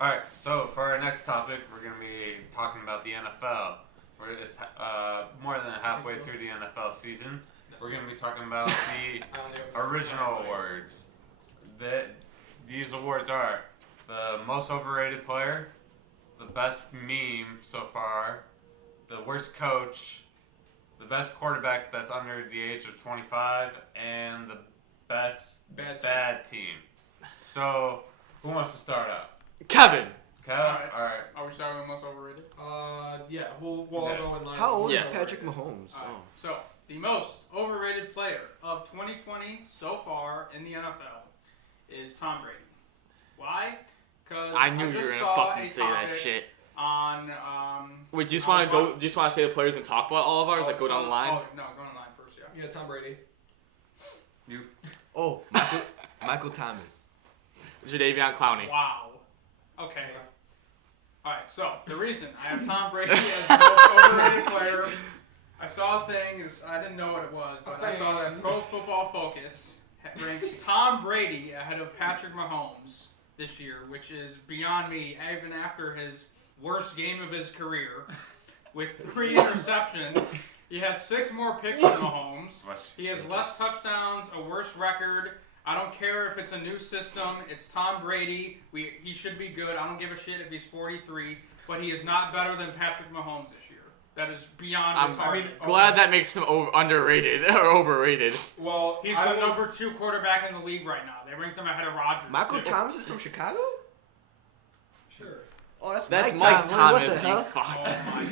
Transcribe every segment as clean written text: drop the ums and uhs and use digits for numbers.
Alright, so for our next topic, we're going to be talking about the NFL. It's more than halfway through the NFL season. We're going to be talking about the original awards. These awards are the most overrated player, the best meme so far, the worst coach, the best quarterback that's under the age of 25, and the best bad team. So, who wants to start out? Kevin. All right. Are we starting with most overrated? Yeah, we'll all go in line. How old is Patrick Mahomes? So, the most overrated player of 2020 so far in the NFL is Tom Brady. Why? Because I knew you were gonna fucking say that shit. On Wait, do you just want to go? Do you just want to say the players and talk about all of ours? Go down the line. Oh no, go down the line first. Yeah. Yeah, Tom Brady. You. Oh, Michael Thomas. Jadeveon Clowney. Wow. Okay. Alright, so the reason I have Tom Brady as the most overrated player, I saw a thing, I didn't know what it was, but I saw that Pro Football Focus ranks Tom Brady ahead of Patrick Mahomes this year, which is beyond me, even after his worst game of his career, with 3 interceptions. He has 6 more picks than Mahomes. He has less touchdowns, a worse record. I don't care if it's a new system. It's Tom Brady. He should be good. I don't give a shit if he's 43, but he is not better than Patrick Mahomes this year. That is beyond retarded. Glad that makes him underrated or overrated. Well, he's the number 2 quarterback in the league right now. They ranked him ahead of Rodgers. Michael Thomas is from Chicago? Sure. Oh, that's Mike Thomas. What the hell? You fuck. Oh my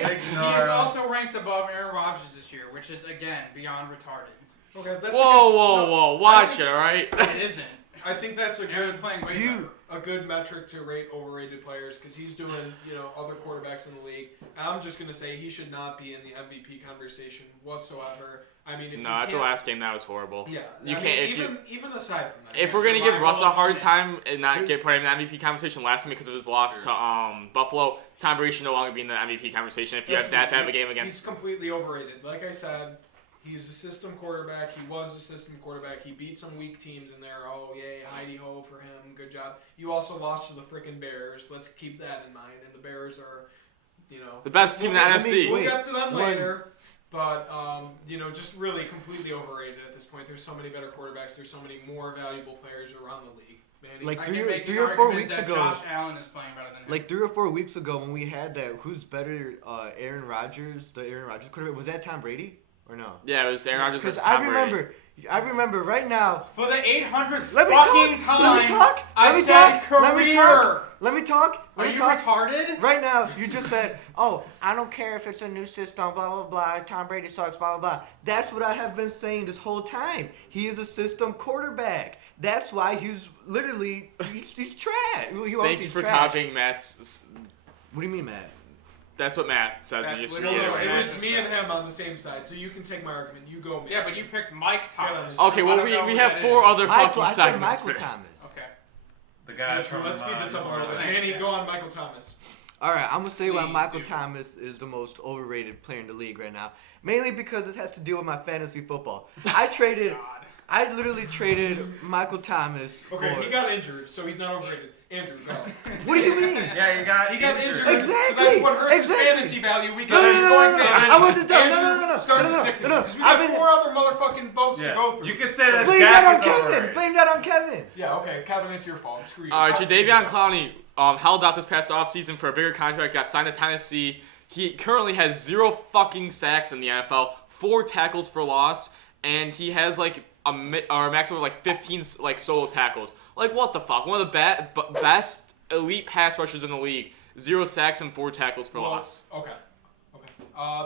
god. He is also ranked above Aaron Rodgers this year, which is again beyond retarded. Okay, that's whoa! Watch it, all right? It isn't. I think that's a Aaron's playing way better. A good metric to rate overrated players because he's doing other quarterbacks in the league. And I'm just gonna say he should not be in the MVP conversation whatsoever. I mean, if after the last game, that was horrible. Yeah, you even aside from that. If we're gonna give Russ a hard time and not get put in the MVP conversation last time because of his loss to Buffalo, Tom Brady should no longer be in the MVP conversation. If you have that bad of a game against, he's completely overrated. Like I said. He's a system quarterback. He was a system quarterback. He beat some weak teams in there. Oh, yay, hidey-ho for him. Good job. You also lost to the freaking Bears. Let's keep that in mind. And the Bears are, the best team in the NFC. We'll get to them later. But, just really completely overrated at this point. There's so many better quarterbacks. There's so many more valuable players around the league. Manny, like I 3 or 4 weeks ago. Josh Allen is playing better than him. Like 3 or 4 weeks ago when we had that who's better, Aaron Rodgers, the Aaron Rodgers quarterback, was that Tom Brady? Or no? Yeah, it was Aaron Rodgers versus Tom Brady. Because I remember right now. For the 800th Let me fucking talk. time, Let me talk. I Let me said talk. career. Let me talk. Are you retarded? Right now, you just said, "Oh, I don't care if it's a new system, blah blah blah. Tom Brady sucks, blah blah blah." That's what I have been saying this whole time. He is a system quarterback. That's why he's literally he's trash. Thank you for copying Matt's. What do you mean, Matt? That's what Matt says. That's You just literally reiterate. it was me and him on the same side, so you can take my argument. You go, man. Yeah, but you picked Mike Thomas. Okay, well, we have 4 other fucking I said segments. Michael Thomas. Okay. The guy from Let's speed this up a little bit. Thanks, Manny, go on Michael Thomas. All right, I'm gonna say why Please Michael do. Thomas is the most overrated player in the league right now. Mainly because it has to deal with my fantasy football. I literally traded Michael Thomas. Okay, for, he got injured, so he's not overrated. Andrew, go. What do you mean? Yeah, he got injured. Exactly. So that's what hurts his Exactly. fantasy value. We No, got no, no. I wasn't done. Andrew, No. start No. this next No. because we got 4 other motherfucking votes to Yeah. go through. You could say that Blame that on Dak is Kevin. overrated. Blame that on Kevin. Yeah, okay, Kevin, it's your fault. Screw you. All right, Jadeveon Clowney held out this past offseason for a bigger contract, got signed to Tennessee. He currently has 0 fucking sacks in the NFL, 4 tackles for loss, and he has like a maximum of like 15 like solo tackles. Like what the fuck? One of the best elite pass rushers in the league. 0 sacks and 4 tackles for loss. Okay.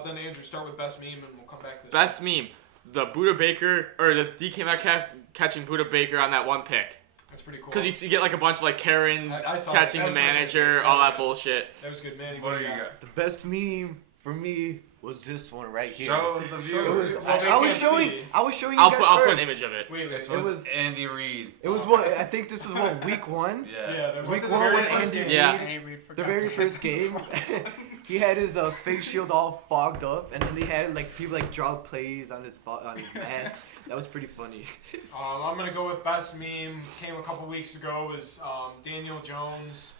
Then Andrew, start with best meme, and we'll come back to this. Best meme, the Buda Baker or the DK Metcalf catching Buda Baker on that one pick. That's pretty cool. Because you get like a bunch of like Karen I saw catching that. the That was my manager, favorite. all That that was bullshit. That was good, Manny. What do you got? The best meme for me was this one right here. Show the It viewers. was, Well, they I was can't showing. see. I was showing you I'll guys put an first. image of it. Wait. This It was was- Andy Reid. It was what I think this was what week 1. Yeah. that was Week the 1 very when first Andy game. Yeah. the very first game, he had his face shield all fogged up, and then they had like people like draw plays on his mask. That was pretty funny. I'm gonna go with best meme. Came a couple weeks ago. Was Daniel Jones,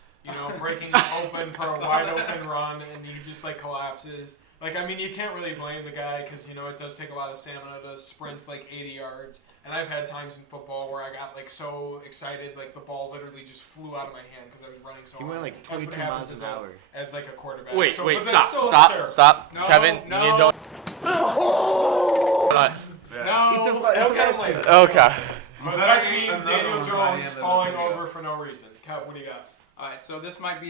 breaking open for a wide open run, and he just like collapses. Like, I mean, you can't really blame the guy because it does take a lot of stamina to sprint like 80 yards. And I've had times in football where I got like so excited, like the ball literally just flew out of my hand because I was running so hard. He went like 22 miles an hour. As like a quarterback. Wait, but that's still hysterical. stop. No, Kevin, no. you don't. No. He'll get him later. Okay. But best meme, Daniel Jones falling over for no reason. Kev, what do you got? All right, so this might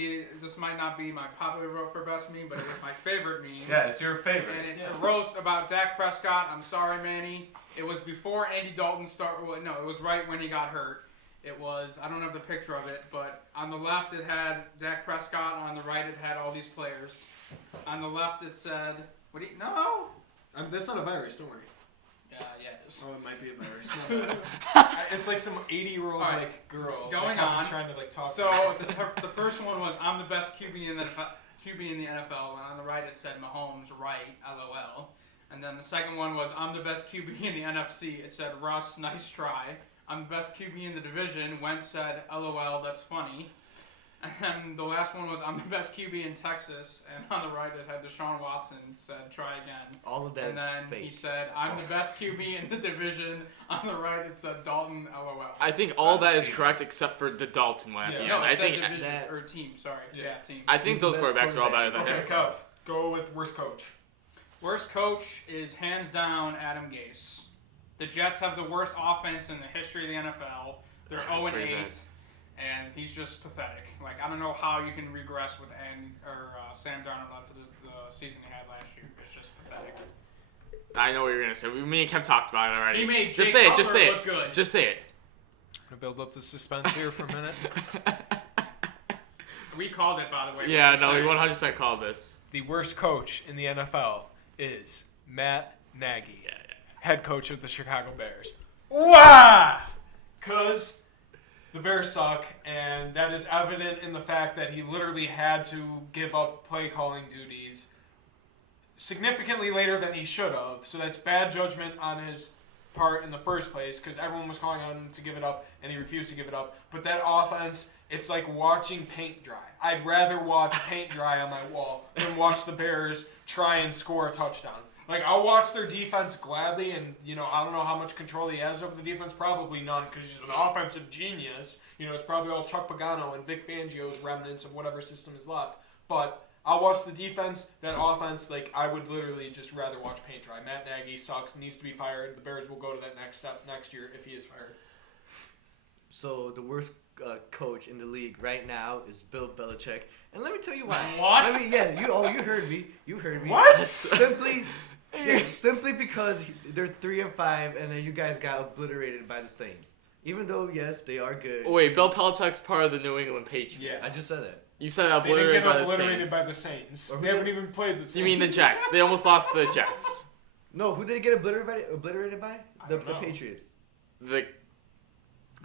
not be my popular vote for best meme, but it was my favorite meme. Yeah, it's your favorite. And it's a roast about Dak Prescott. I'm sorry, Manny. It was before Andy Dalton started. Well, no, it was right when he got hurt. It was, I don't have the picture of it, but on the left it had Dak Prescott. On the right it had all these players. On the left it said, no. That's not a virus, don't worry. Yeah, it is. Oh, it might be a virus. It's like some 80-year-old All right. like girl. Going that on. was trying to like talk. So the first one was, I'm the best QB in the NFL, and on the right it said Mahomes, right, LOL. And then the second one was, I'm the best QB in the NFC. It said Russ, nice try. I'm the best QB in the division. Wentz said, LOL, that's funny. And then the last one was, I'm the best QB in Texas. And on the right it had Deshaun Watson said, try again. All of that And then fake. he said, I'm the best QB in the division. On the right it said Dalton, LOL. I think all that is correct except for the Dalton one at the end. No, it I said think division, that- or team, sorry. Yeah, team. I think those He's the best quarterbacks are all better than Okay, him. Kev, go with worst coach. Worst coach is hands down Adam Gase. The Jets have the worst offense in the history of the NFL. They're 0-8, pretty bad. and he's just pathetic. Like, I don't know how you can regress with Sam Darnold after the season he had last year. It's just pathetic. I know what you're gonna say. Me and Kev talked about it already. He made just Jay say it. Just Cutler say look it. good. Just say it. I'm gonna build up the suspense here for a minute. We called it, by the way. Yeah, no, we 100% called this. The worst coach in the NFL is Matt Nagy, head coach of the Chicago Bears. Why? Because the Bears suck, and that is evident in the fact that he literally had to give up play calling duties significantly later than he should have. So that's bad judgment on his part in the first place, because everyone was calling on him to give it up, and he refused to give it up. But that offense, it's like watching paint dry. I'd rather watch paint dry on my wall than watch the Bears try and score a touchdown. Like, I'll watch their defense gladly, and, I don't know how much control he has over the defense. Probably none, because he's an offensive genius. It's probably all Chuck Pagano and Vic Fangio's remnants of whatever system is left. But I'll watch the defense, that offense, like, I would literally just rather watch paint dry. Matt Nagy sucks, needs to be fired. The Bears will go to that next step next year if he is fired. So the worst coach in the league right now is Bill Belichick, and let me tell you why. What? I mean, yeah, you heard me. You heard me. What? Simply because they're 3-5, and then you guys got obliterated by the Saints. Even though, yes, they are good. Wait, Bill Belichick's part of the New England Patriots. Yeah. I just said that. You said They didn't obliterated get by the obliterated Saints. by the Saints. Or who They haven't did? even played the Saints. You mean the Jets? They almost lost to the Jets. No, who did they get obliterated by? The don't know. Patriots. The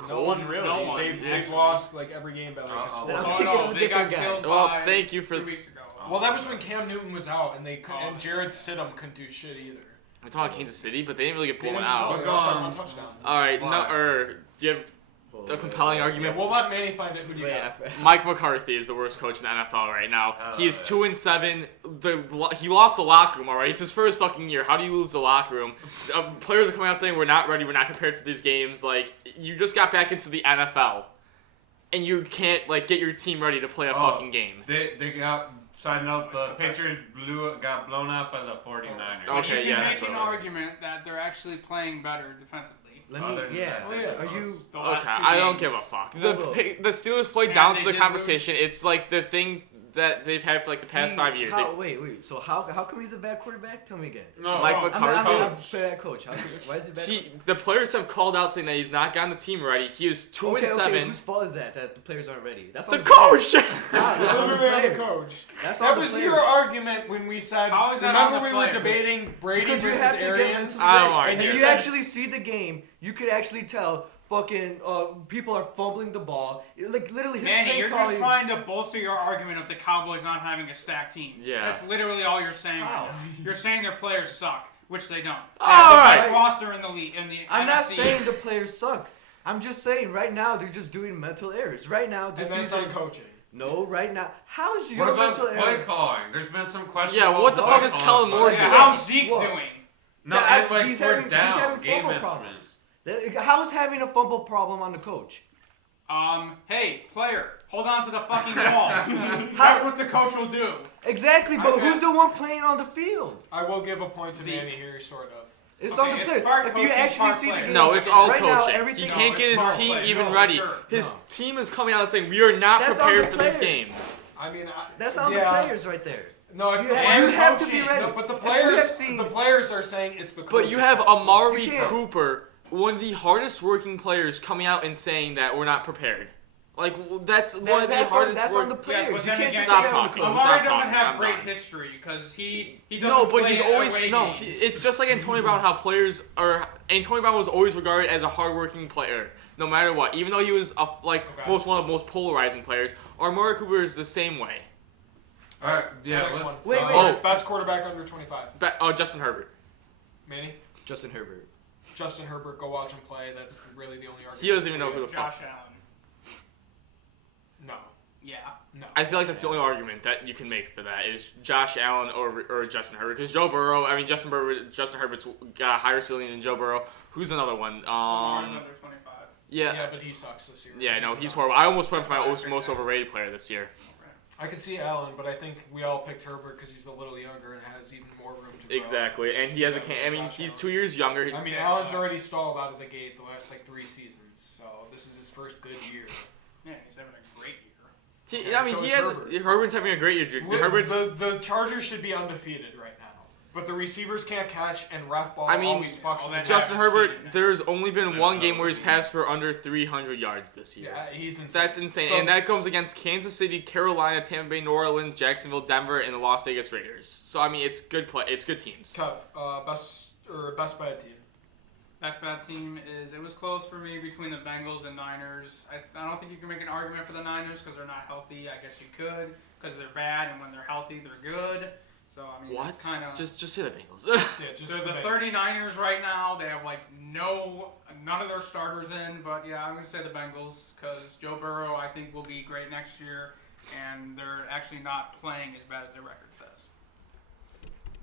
No one really. No one, They've actually. lost like every game by like a Uh-oh. score. I'm Oh, taking no, a they got different guy. killed Well, by thank you for- 2 weeks ago. Well, that was when Cam Newton was out, and Oh, and Jared Stidham couldn't do shit either. we're talking about Kansas City, but they didn't really get They blown didn't out. blow out one touchdown. All right, Why? do you have a compelling Yeah, argument? we'll let Manny find it. Who do you Wait, got? Mike McCarthy is the worst coach in the NFL right now. Oh, He is yeah. 2-7. He lost the locker room. All right, it's his first fucking year. How do you lose the locker room? Players are coming out saying we're not ready. We're not prepared for these games. Like, you just got back into the NFL, and you can't get your team ready to play a fucking game. They got signed up. The Patriots got blown out by the 49ers. Okay, you yeah, can that's make an what it was. argument that they're actually playing better defensively. Let Other me. than Yeah. that. Oh, yeah. Are you? The last Okay, 2 I don't games. give a fuck. Whoa. The Steelers played And down they to the did competition. It's like the thing that they've had for like the past 5 years. Wait. So how come he's a bad quarterback? Tell me again. No, Mike no. McCarthy. I'm a bad coach. Why is he bad? The players have called out saying that he's not gotten the team ready. He is 2-7. Okay, whose fault is that the players aren't ready? That's all The coach. That's all the Literally on the players. coach. That's all That the was players. your argument when we said. How is that on Remember the we were players? debating Brady Because you versus have to get Arians. into the I don't game. want And to if hear you that. actually see the game, you could actually tell fucking people are fumbling the ball. Like literally, his Manny, play you're calling. just trying to bolster your argument of the Cowboys not having a stacked team. Yeah. That's literally all you're saying. How? Right now. You're saying their players suck. which they don't. All The right. best roster in the league. I'm not NFC. saying the players suck. I'm just saying right now they're just doing mental errors. Right now, this And that's season. on coaching. No, right now. How is What your about mental play error? calling? There's been some questions. Yeah, what the fuck is Kellen Moore Yeah, doing? how's Zeke What? doing? No, Yeah, it's like he's we're having down. Game fumble management. problems. How is having a fumble problem on the coach? Hey, player, hold on to the fucking ball. That's what the coach will do. Exactly, but who's the one playing on the field? I will give a point to Zeke. Manny here, sort of. It's Okay, on the it's player. part If you coaching, actually part see the player. game, No, it's all right now, coaching. everything. He No, can't get it's his part team play. even No, ready. sure. His No. team is coming out and saying, we are not That's on prepared the for this players. game. I mean, That's on the yeah. players right there. No, if You the have, players, you have to be coaching. ready. no, but the If we have players, seen- the players are saying it's the. But you coach's have fault, so- Amari You can't. Cooper, one of the hardest working players, coming out and saying that we're not prepared. Like, that's one of the hardest That's on the work. players. Yes, but you then can't again, just Stop say that on the talking. coach. Amari Stop doesn't talking, have I'm great done. history because he doesn't No, but play he's always away no. games. It's just like Antonio Brown. How players are. Antonio Brown was always regarded as a hardworking player, no matter what. Even though he was one of the most polarizing players. Amari Cooper is the same way. All right, yeah. Next Let's, one. Wait, Oh. Best quarterback under 25. Justin Herbert. Manny, Justin Herbert. Justin Herbert, go watch him play. That's really the only argument. He doesn't even know who the Josh fuck. Allen. No, Yeah. no. I feel like that's the only argument that you can make for that is Josh Allen or Justin Herbert. Because Joe Burrow, I mean Justin Herbert's got a higher ceiling than Joe Burrow. Who's another one? Lamar's under 25. Yeah, but he sucks this year. Yeah, no, he's not. horrible. I almost put him for my most overrated player this year. I could see Allen, but I think we all picked Herbert because he's a little younger and has even more room to grow. Exactly, and he has I mean, he's 2 years younger. I mean, Allen's already stalled out of the gate the last 3 seasons, so this is his first good year. Yeah, he's having a great year. I mean, so he is has Herbert. Herbert's having a great year. Herbert's. The Chargers should be undefeated right now, but the receivers can't catch, and ref ball I mean, always fucks all them. that Justin happens Herbert, cheating. there's only been There's one no game where he's cheating. passed for under 300 yards this year. Yeah, he's insane. That's insane, So- and that comes against Kansas City, Carolina, Tampa Bay, New Orleans, Jacksonville, Denver, and the Las Vegas Raiders. So I mean, it's good play. It's good teams. Kev, best bad team. Best bad team is, it was close for me between the Bengals and Niners. I don't think you can make an argument for the Niners because they're not healthy. I guess you could because they're bad, and when they're healthy, they're good. So, I mean, What? it's kind of... Just say the Bengals. Yeah, just They're the Bengals. 39ers right now. They have, none of their starters in. But, yeah, I'm going to say the Bengals because Joe Burrow, I think, will be great next year. And they're actually not playing as bad as their record says.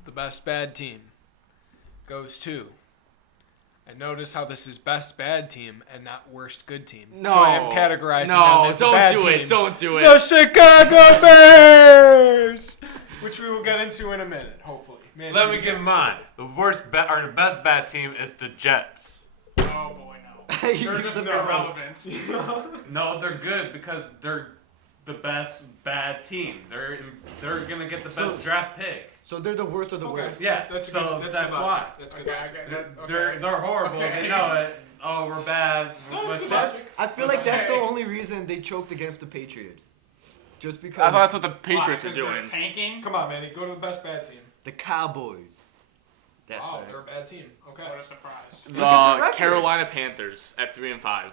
The best bad team goes to. And notice how this is best bad team and not worst good team. No. So I am categorizing them No, as a don't bad do team. it. Don't do it. The Chicago Bears, which we will get into in a minute, hopefully. Man, let me get mine. The the best bad team is the Jets. Oh, boy, no. They're just irrelevant. No, they're good because they're the best bad team. They're gonna get the best So- draft pick. So they're the worst of the Okay. worst. Yeah, That's a so good, that's that's good logic. why. That's good. Okay, logic. I get that. They're horrible. Okay. They know it. Oh, we're bad. No, Let's it's good just- logic. I feel like that's the Okay. only reason they choked against the Patriots. Just because I thought that's what the Patriots Why, were 'cause they're doing. tanking? Come on, Manny. Go to the best bad team. the Cowboys. That's Wow, right. they're a bad team. Okay. What a surprise. Look at the The record. Carolina Panthers at 3-5.